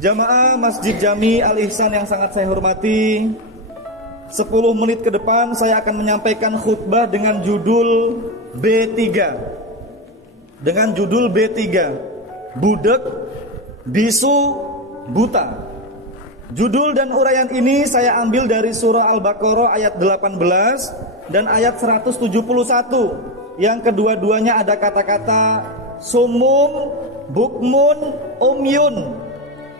Jamaah Masjid Jami Al-Ihsan yang sangat saya hormati, 10 menit ke depan saya akan menyampaikan khutbah dengan judul B3. Dengan judul B3, Budek, Bisu, Buta. Judul dan uraian ini saya ambil dari surah Al-Baqarah ayat 18 dan ayat 171. Yang kedua-duanya ada kata-kata sumum, bukmun, umyun.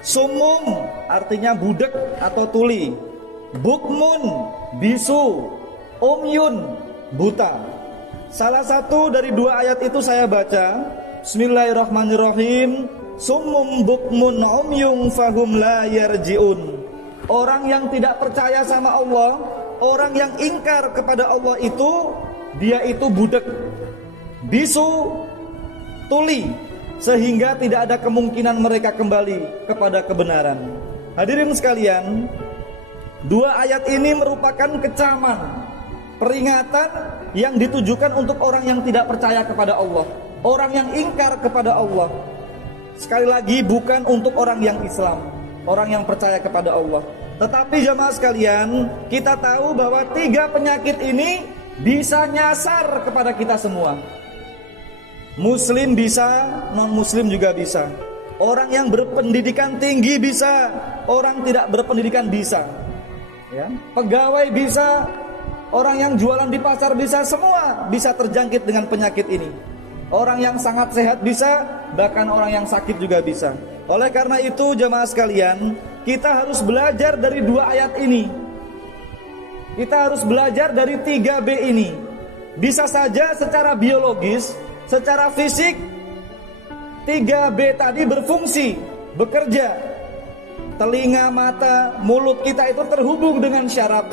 Sumum artinya budek atau tuli, bukmun bisu, umyun buta. Salah satu dari dua ayat itu saya baca, Bismillahirrahmanirrahim. Sumum bukmun umyun fahum la yarji'un. Orang yang tidak percaya sama Allah, orang yang ingkar kepada Allah itu, dia itu budek, bisu, tuli, sehingga tidak ada kemungkinan mereka kembali kepada kebenaran. Hadirin sekalian, dua ayat ini merupakan kecaman, peringatan yang ditujukan untuk orang yang tidak percaya kepada Allah, orang yang ingkar kepada Allah. Sekali lagi, bukan untuk orang yang Islam, orang yang percaya kepada Allah. Tetapi jamaah sekalian, kita tahu bahwa 3 penyakit ini bisa nyasar kepada kita semua. Muslim bisa, non-muslim juga bisa. Orang yang berpendidikan tinggi bisa, orang tidak berpendidikan bisa. Ya. Pegawai bisa, orang yang jualan di pasar bisa, semua bisa terjangkit dengan penyakit ini. Orang yang sangat sehat bisa, bahkan orang yang sakit juga bisa. Oleh karena itu jamaah sekalian, kita harus belajar dari 2 ayat ini. Kita harus belajar dari 3B ini. Bisa saja secara biologis, secara fisik 3B tadi berfungsi, bekerja. Telinga, mata, mulut kita itu terhubung dengan syaraf.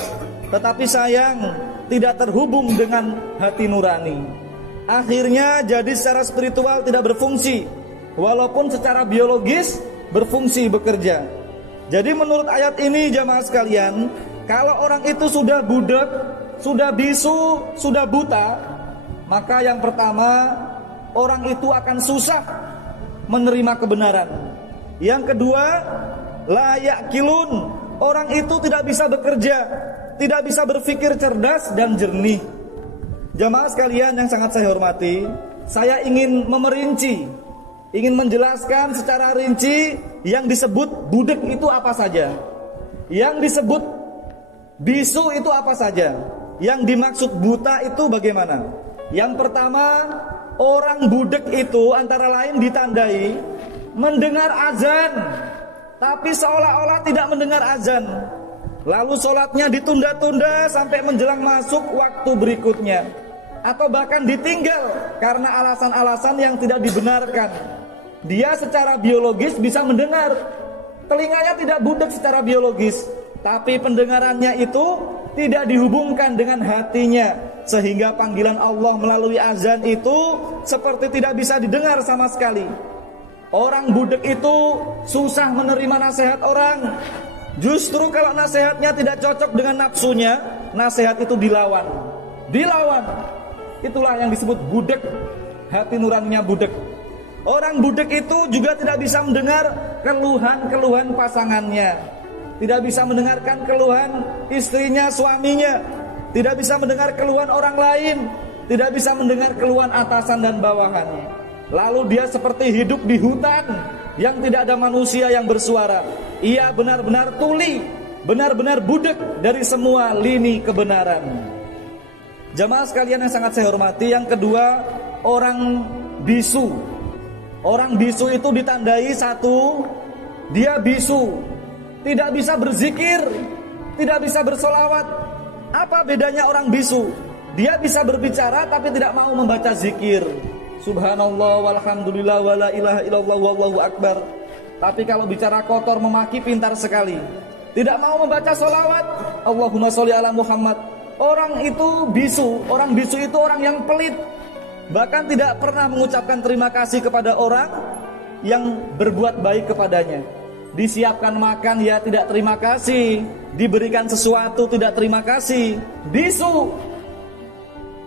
Tetapi sayang, tidak terhubung dengan hati nurani. Akhirnya jadi secara spiritual tidak berfungsi, walaupun secara biologis berfungsi, bekerja. Jadi menurut ayat ini jamaah sekalian, kalau orang itu sudah budek, sudah bisu, sudah buta, maka yang pertama, orang itu akan susah menerima kebenaran. Yang kedua, la ya'qilun, orang itu tidak bisa bekerja, tidak bisa berpikir cerdas dan jernih. Jamaah sekalian yang sangat saya hormati, saya ingin memerinci, ingin menjelaskan secara rinci yang disebut budek itu apa saja, yang disebut bisu itu apa saja, yang dimaksud buta itu bagaimana. Yang pertama, orang budek itu antara lain ditandai mendengar azan, tapi seolah-olah tidak mendengar azan. Lalu sholatnya ditunda-tunda sampai menjelang masuk waktu berikutnya, atau bahkan ditinggal karena alasan-alasan yang tidak dibenarkan. Dia secara biologis bisa mendengar, telinganya tidak budek secara biologis, tapi pendengarannya itu tidak dihubungkan dengan hatinya, sehingga panggilan Allah melalui azan itu seperti tidak bisa didengar sama sekali. Orang budek itu susah menerima nasihat orang. Justru kalau nasihatnya tidak cocok dengan nafsunya, nasihat itu dilawan. Itulah yang disebut budek, hati nuraninya budek. Orang budek itu juga tidak bisa mendengar keluhan-keluhan pasangannya, tidak bisa mendengarkan keluhan istrinya, suaminya, tidak bisa mendengar keluhan orang lain, tidak bisa mendengar keluhan atasan dan bawahan. Lalu dia seperti hidup di hutan yang tidak ada manusia yang bersuara. Ia benar-benar tuli, benar-benar budek dari semua lini kebenaran. Jamaah sekalian yang sangat saya hormati, yang kedua, orang bisu. Orang bisu itu ditandai satu, dia bisu, tidak bisa berzikir, tidak bisa bersolawat. Apa bedanya orang bisu? Dia bisa berbicara tapi tidak mau membaca zikir. Subhanallah walhamdulillah wala ilaha illallah wallahu akbar. Tapi kalau bicara kotor memaki pintar sekali. Tidak mau membaca solawat, Allahumma sholli ala Muhammad. Orang itu bisu. Orang bisu itu orang yang pelit, bahkan tidak pernah mengucapkan terima kasih kepada orang yang berbuat baik kepadanya. Disiapkan makan, ya tidak terima kasih. Diberikan sesuatu, tidak terima kasih. Bisu.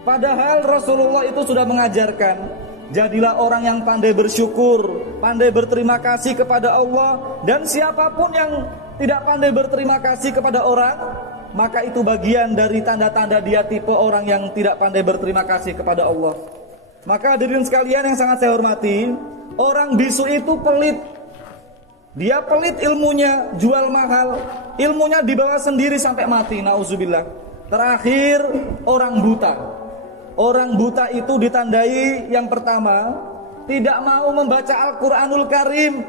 Padahal Rasulullah itu sudah mengajarkan, Jadilah orang yang pandai bersyukur, pandai berterima kasih kepada Allah. Dan siapapun yang tidak pandai berterima kasih kepada orang, maka itu bagian dari tanda-tanda dia tipe orang yang tidak pandai berterima kasih kepada Allah. Maka hadirin sekalian yang sangat saya hormati, orang bisu itu pelit. Dia pelit ilmunya, jual mahal, ilmunya dibawa sendiri sampai mati, nauzubillah. Terakhir, orang buta. Orang buta itu ditandai yang pertama, tidak mau membaca Al-Quranul Karim,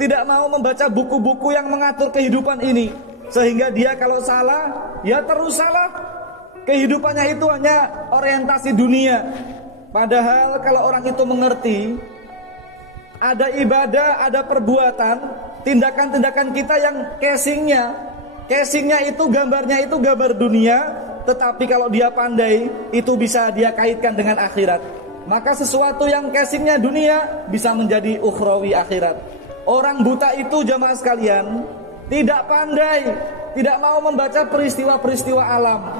tidak mau membaca buku-buku yang mengatur kehidupan ini. Sehingga dia kalau salah, ya terus salah. Kehidupannya itu hanya orientasi dunia. Padahal kalau orang itu mengerti, ada ibadah, ada perbuatan, tindakan-tindakan kita yang casingnya itu gambarnya itu gambar dunia, tetapi kalau dia pandai, itu bisa dia kaitkan dengan akhirat. Maka sesuatu yang casingnya dunia bisa menjadi ukhrawi akhirat. Orang buta itu jamaah sekalian tidak pandai, tidak mau membaca peristiwa-peristiwa alam,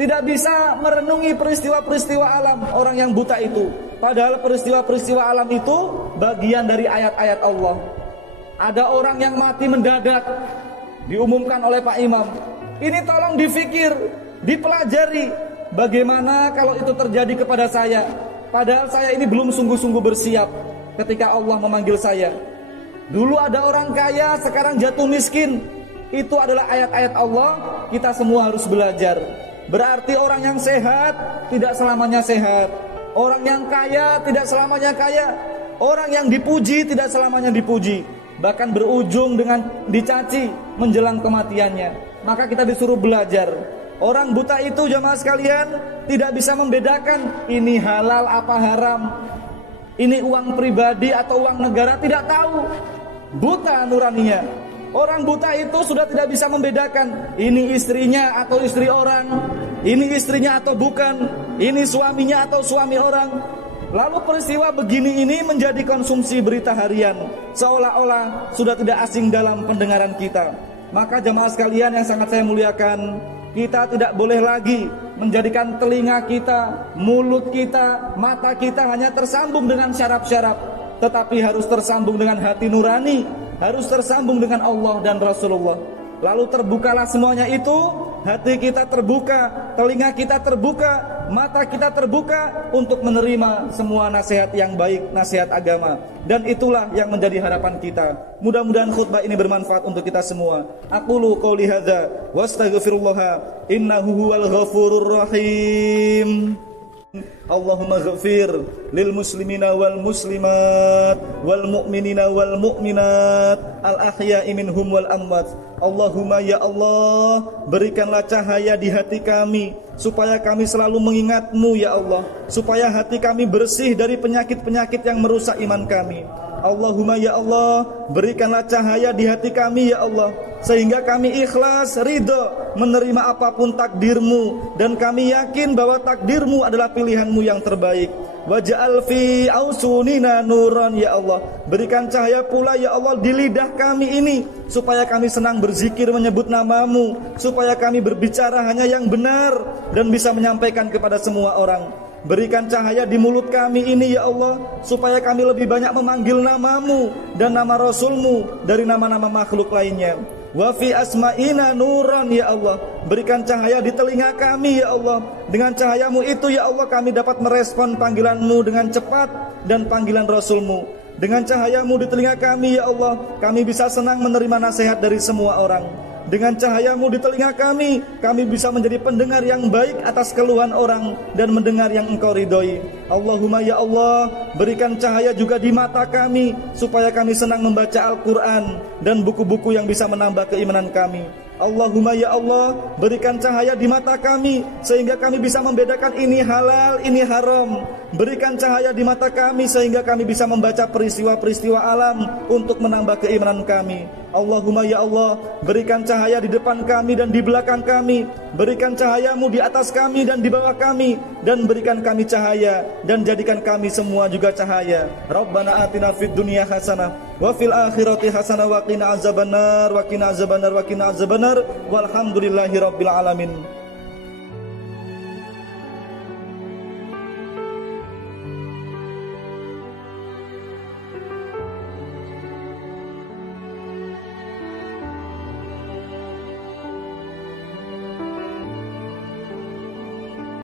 tidak bisa merenungi peristiwa-peristiwa alam orang yang buta itu. Padahal peristiwa-peristiwa alam itu bagian dari ayat-ayat Allah. Ada orang yang mati mendadak, diumumkan oleh Pak Imam. Ini tolong difikir, dipelajari. Bagaimana kalau itu terjadi kepada saya? Padahal saya ini belum sungguh-sungguh bersiap ketika Allah memanggil saya. Dulu ada orang kaya, sekarang jatuh miskin. Itu adalah ayat-ayat Allah. Kita semua harus belajar. Berarti orang yang sehat tidak selamanya sehat. Orang yang kaya tidak selamanya kaya. Orang yang dipuji tidak selamanya dipuji. Bahkan berujung dengan dicaci menjelang kematiannya. Maka kita disuruh belajar. Orang buta itu jamaah sekalian tidak bisa membedakan ini halal apa haram, ini uang pribadi atau uang negara, tidak tahu. Buta nuraninya. Orang buta itu sudah tidak bisa membedakan ini istrinya atau istri orang, ini istrinya atau bukan, ini suaminya atau suami orang. Lalu peristiwa begini ini menjadi konsumsi berita harian, seolah-olah sudah tidak asing dalam pendengaran kita. Maka jamaah sekalian yang sangat saya muliakan, kita tidak boleh lagi menjadikan telinga kita, mulut kita, mata kita hanya tersambung dengan syaraf-syaraf, tetapi harus tersambung dengan hati nurani, harus tersambung dengan Allah dan Rasulullah. Lalu terbukalah semuanya itu, hati kita terbuka, telinga kita terbuka, mata kita terbuka untuk menerima semua nasihat yang baik, nasihat agama. Dan itulah yang menjadi harapan kita. Mudah-mudahan khutbah ini bermanfaat untuk kita semua. Aqulu qouli hadza wastaghfirullah innahu huwal ghafurur rahim. Allahumma ghafir lil muslimina wal muslimat wal mu'minina wal mu'minat al ahya'i minhum wal amwat. Allahumma ya Allah, berikanlah cahaya di hati kami supaya kami selalu mengingat-Mu ya Allah, supaya hati kami bersih dari penyakit-penyakit yang merusak iman kami. Allahumma ya Allah, berikanlah cahaya di hati kami ya Allah, sehingga kami ikhlas, ridho menerima apapun takdir-Mu, dan kami yakin bahwa takdir-Mu adalah pilihan-Mu yang terbaik. Waj'al fi ausunina nuran ya Allah, berikan cahaya pula ya Allah di lidah kami ini, supaya kami senang berzikir menyebut nama-Mu, supaya kami berbicara hanya yang benar dan bisa menyampaikan kepada semua orang. Berikan cahaya di mulut kami ini ya Allah, supaya kami lebih banyak memanggil nama-Mu dan nama Rasul-Mu dari nama-nama makhluk lainnya. Wa fi asma'ina nuran ya Allah, berikan cahaya di telinga kami ya Allah. Dengan cahaya-Mu itu ya Allah kami dapat merespon panggilan-Mu dengan cepat dan panggilan Rasul-Mu. Dengan cahaya-Mu di telinga kami ya Allah, kami bisa senang menerima nasihat dari semua orang. Dengan cahaya-Mu di telinga kami bisa menjadi pendengar yang baik atas keluhan orang dan mendengar yang Engkau ridhoi. Allahumma ya Allah, berikan cahaya juga di mata kami, supaya kami senang membaca Al-Quran dan buku-buku yang bisa menambah keimanan kami. Allahumma ya Allah, berikan cahaya di mata kami, sehingga kami bisa membedakan ini halal, ini haram. Berikan cahaya di mata kami, sehingga kami bisa membaca peristiwa-peristiwa alam untuk menambah keimanan kami. Allahumma ya Allah, berikan cahaya di depan kami dan di belakang kami. Berikan cahaya-Mu di atas kami dan di bawah kami, dan berikan kami cahaya, dan jadikan kami semua juga cahaya. Rabbana atina fid dunya hasanah wa fil akhirati hasanah wa qina azabannar wa qina azabannar wa qina azabannar walhamdulillahi rabbil alamin.